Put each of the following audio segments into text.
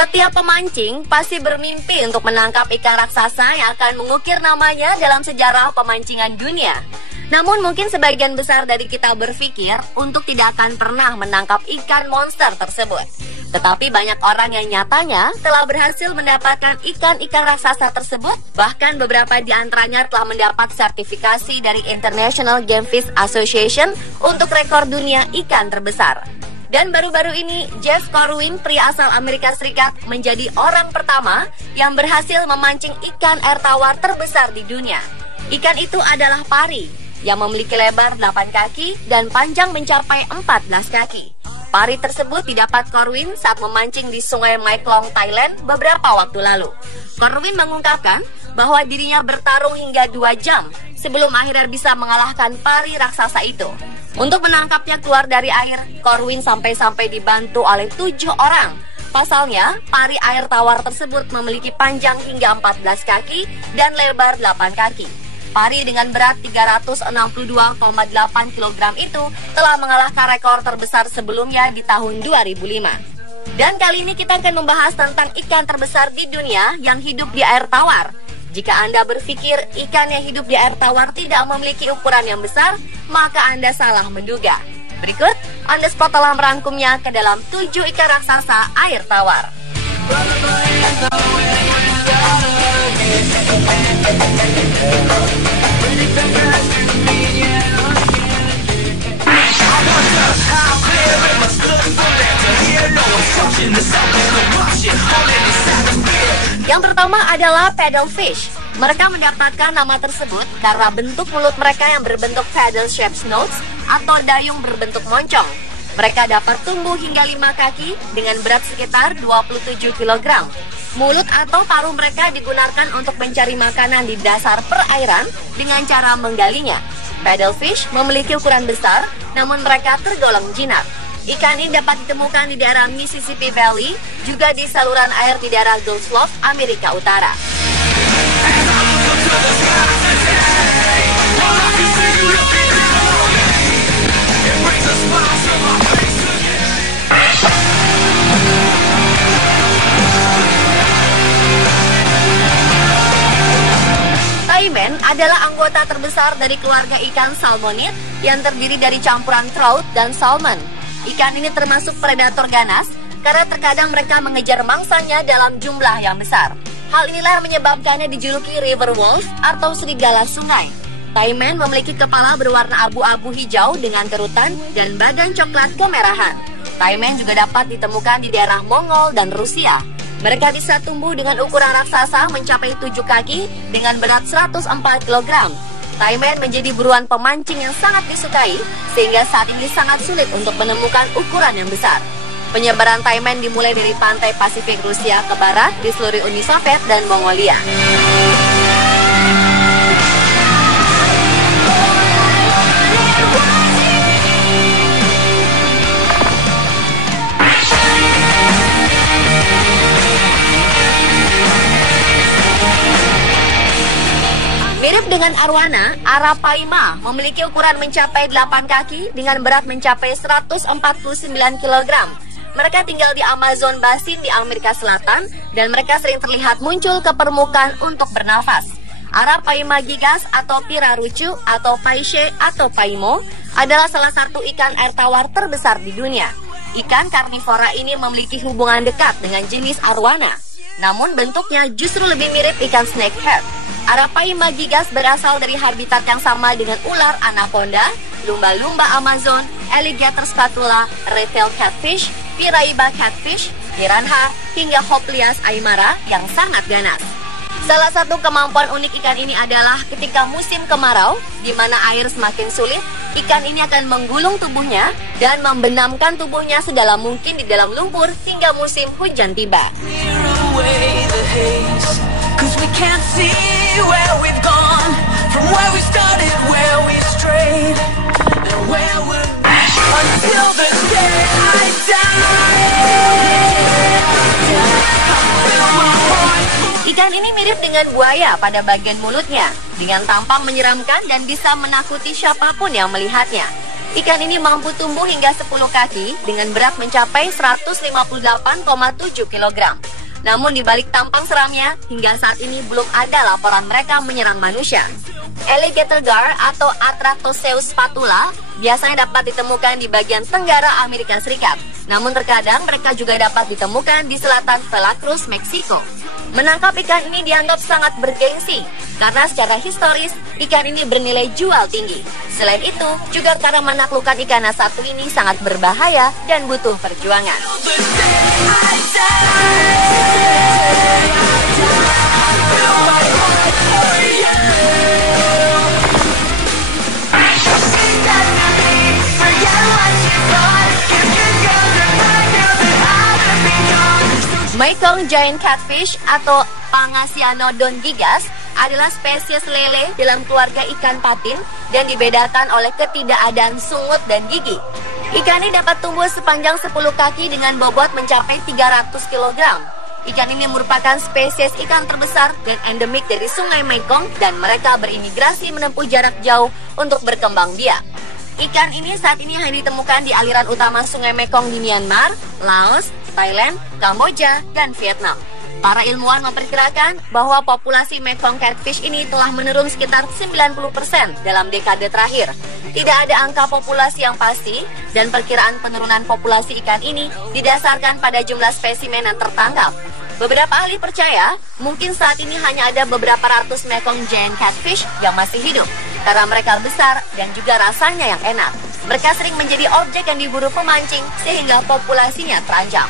Setiap pemancing pasti bermimpi untuk menangkap ikan raksasa yang akan mengukir namanya dalam sejarah pemancingan dunia. Namun mungkin sebagian besar dari kita berpikir untuk tidak akan pernah menangkap ikan monster tersebut. Tetapi banyak orang yang nyatanya telah berhasil mendapatkan ikan-ikan raksasa tersebut. Bahkan beberapa di antaranya telah mendapat sertifikasi dari International Game Fish Association untuk rekor dunia ikan terbesar. Dan baru-baru ini, Jeff Corwin, pria asal Amerika Serikat, menjadi orang pertama yang berhasil memancing ikan air tawar terbesar di dunia. Ikan itu adalah pari, yang memiliki lebar 8 kaki dan panjang mencapai 14 kaki. Pari tersebut didapat Corwin saat memancing di Sungai Mae Klong, Thailand beberapa waktu lalu. Corwin mengungkapkan bahwa dirinya bertarung hingga 2 jam sebelum akhirnya bisa mengalahkan pari raksasa itu. Untuk menangkapnya keluar dari air, Corwin sampai-sampai dibantu oleh 7 orang. Pasalnya, pari air tawar tersebut memiliki panjang hingga 14 kaki dan lebar 8 kaki. Pari dengan berat 362,8 kg itu telah mengalahkan rekor terbesar sebelumnya di tahun 2005. Dan kali ini kita akan membahas tentang ikan terbesar di dunia yang hidup di air tawar. Jika Anda berpikir ikan yang hidup di air tawar tidak memiliki ukuran yang besar, maka Anda salah menduga. Berikut, On The Spot telah merangkumnya ke dalam 7 ikan raksasa air tawar. Yang pertama adalah paddlefish. Mereka mendapatkan nama tersebut karena bentuk mulut mereka yang berbentuk paddle shaped snouts atau dayung berbentuk moncong. Mereka dapat tumbuh hingga 5 kaki dengan berat sekitar 27 kg. Mulut atau paruh mereka digunakan untuk mencari makanan di dasar perairan dengan cara menggalinya. Paddlefish memiliki ukuran besar, namun mereka tergolong jinak. Ikan ini dapat ditemukan di daerah Mississippi Valley, juga di saluran air di daerah Gulf Slough, Amerika Utara. Taimen adalah anggota terbesar dari keluarga ikan salmonid yang terdiri dari campuran trout dan salmon. Ikan ini termasuk predator ganas karena terkadang mereka mengejar mangsanya dalam jumlah yang besar. Hal inilah yang menyebabkannya dijuluki river wolf atau serigala sungai. Taimen memiliki kepala berwarna abu-abu hijau dengan kerutan dan badan coklat kemerahan. Taimen juga dapat ditemukan di daerah Mongol dan Rusia. Mereka bisa tumbuh dengan ukuran raksasa mencapai 7 kaki dengan berat 104 kg. Taimen menjadi buruan pemancing yang sangat disukai, sehingga saat ini sangat sulit untuk menemukan ukuran yang besar. Penyebaran taimen dimulai dari pantai Pasifik Rusia ke barat di seluruh Uni Soviet dan Mongolia. Mirip dengan arwana, arapaima memiliki ukuran mencapai 8 kaki dengan berat mencapai 149 kg. Mereka tinggal di Amazon Basin di Amerika Selatan dan mereka sering terlihat muncul ke permukaan untuk bernafas. Arapaima gigas atau pirarucu atau paishe atau paimo adalah salah satu ikan air tawar terbesar di dunia. Ikan karnivora ini memiliki hubungan dekat dengan jenis arwana, namun bentuknya justru lebih mirip ikan snakehead. Arapaima gigas berasal dari habitat yang sama dengan ular anaconda, lumba-lumba Amazon, alligator spatula, red-tailed catfish, piraiba catfish, piranha, hingga Hopleas aymara yang sangat ganas. Salah satu kemampuan unik ikan ini adalah ketika musim kemarau, di mana air semakin sulit, ikan ini akan menggulung tubuhnya dan membenamkan tubuhnya sedalam mungkin di dalam lumpur hingga musim hujan tiba. Ikan ini mirip dengan buaya pada bagian mulutnya, dengan tampang menyeramkan dan bisa menakuti siapapun yang melihatnya. Ikan ini mampu tumbuh hingga 10 kaki dengan berat mencapai 158,7 kg. Namun di balik tampang seramnya, hingga saat ini belum ada laporan mereka menyerang manusia. Alligator gar atau Atractoseus spatula biasanya dapat ditemukan di bagian tenggara Amerika Serikat. Namun terkadang mereka juga dapat ditemukan di selatan Veracruz, Meksiko. Menangkap ikan ini dianggap sangat bergengsi karena secara historis ikan ini bernilai jual tinggi. Selain itu, juga karena menaklukkan ikan satu ini sangat berbahaya dan butuh perjuangan. Mekong Giant Catfish atau Pangasianodon gigas adalah spesies lele dalam keluarga ikan patin dan dibedakan oleh ketidakadaan sungut dan gigi. Ikan ini dapat tumbuh sepanjang 10 kaki dengan bobot mencapai 300 kg. Ikan ini merupakan spesies ikan terbesar dan endemik dari Sungai Mekong dan mereka berimigrasi menempuh jarak jauh untuk berkembang biak. Ikan ini saat ini hanya ditemukan di aliran utama Sungai Mekong di Myanmar, Laos, Thailand, Kamboja, dan Vietnam. Para ilmuwan memperkirakan bahwa populasi Mekong catfish ini telah menurun sekitar 90% dalam dekade terakhir. Tidak ada angka populasi yang pasti dan perkiraan penurunan populasi ikan ini didasarkan pada jumlah spesimen yang tertangkap. Beberapa ahli percaya mungkin saat ini hanya ada beberapa ratus Mekong Giant Catfish yang masih hidup karena mereka besar dan juga rasanya yang enak. Mereka sering menjadi objek yang diburu pemancing sehingga populasinya terancam.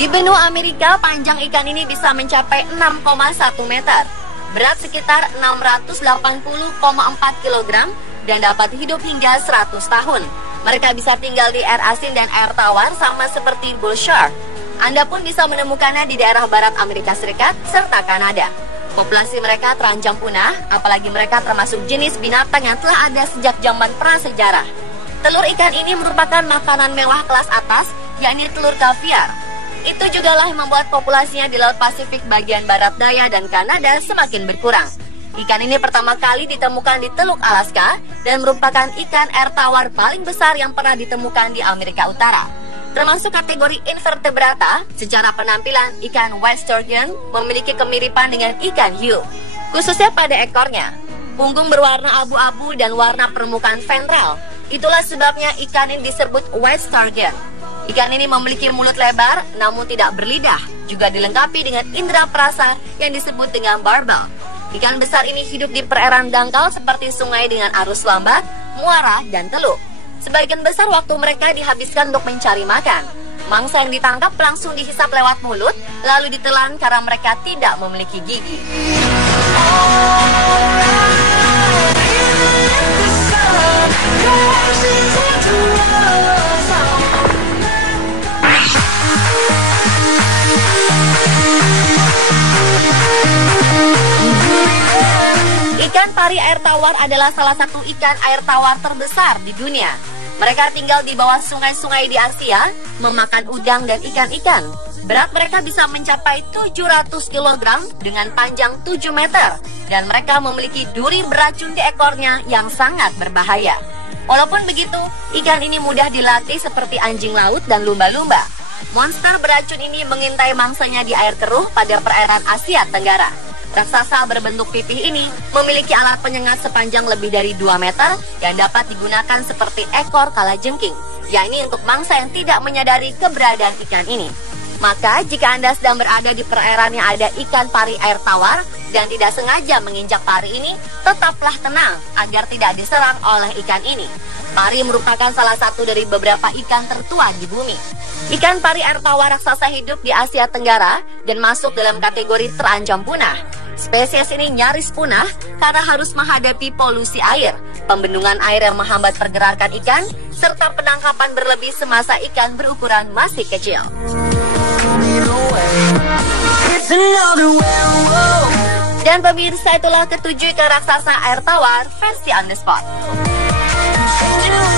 Di benua Amerika, panjang ikan ini bisa mencapai 6,1 meter, berat sekitar 680,4 kg, dan dapat hidup hingga 100 tahun. Mereka bisa tinggal di air asin dan air tawar sama seperti bull shark. Anda pun bisa menemukannya di daerah barat Amerika Serikat serta Kanada. Populasi mereka terancam punah, apalagi mereka termasuk jenis binatang yang telah ada sejak zaman prasejarah. Telur ikan ini merupakan makanan mewah kelas atas, yakni telur kaviar. Itu jugalah yang membuat populasinya di Laut Pasifik bagian barat daya dan Kanada semakin berkurang. Ikan ini pertama kali ditemukan di Teluk Alaska dan merupakan ikan air tawar paling besar yang pernah ditemukan di Amerika Utara. Termasuk kategori invertebrata, secara penampilan ikan West Sturgeon memiliki kemiripan dengan ikan hiu, khususnya pada ekornya. Punggung berwarna abu-abu dan warna permukaan ventral. Itulah sebabnya ikan ini disebut West Sturgeon. Ikan ini memiliki mulut lebar namun tidak berlidah, juga dilengkapi dengan indera perasa yang disebut dengan barbel. Ikan besar ini hidup di perairan dangkal seperti sungai dengan arus lambat, muara, dan teluk. Sebagian besar waktu mereka dihabiskan untuk mencari makan. Mangsa yang ditangkap langsung dihisap lewat mulut, lalu ditelan karena mereka tidak memiliki gigi. Ikan pari air tawar adalah salah satu ikan air tawar terbesar di dunia. Mereka tinggal di bawah sungai-sungai di Asia, memakan udang dan ikan-ikan. Berat mereka bisa mencapai 700 kg dengan panjang 7 meter. Dan mereka memiliki duri beracun di ekornya yang sangat berbahaya. Walaupun begitu, ikan ini mudah dilatih seperti anjing laut dan lumba-lumba. Monster beracun ini mengintai mangsanya di air keruh pada perairan Asia Tenggara. Raksasa berbentuk pipih ini memiliki alat penyengat sepanjang lebih dari 2 meter yang dapat digunakan seperti ekor kalajengking, yakni untuk mangsa yang tidak menyadari keberadaan ikan ini. Maka jika Anda sedang berada di perairan yang ada ikan pari air tawar dan tidak sengaja menginjak pari ini, tetaplah tenang agar tidak diserang oleh ikan ini. Pari merupakan salah satu dari beberapa ikan tertua di bumi. Ikan pari air tawar raksasa hidup di Asia Tenggara dan masuk dalam kategori terancam punah. Spesies ini nyaris punah karena harus menghadapi polusi air, pembendungan air yang menghambat pergerakan ikan, serta penangkapan berlebih semasa ikan berukuran masih kecil. Dan pemirsa, itulah ketujuh ikan raksasa air tawar versi On The Spot. You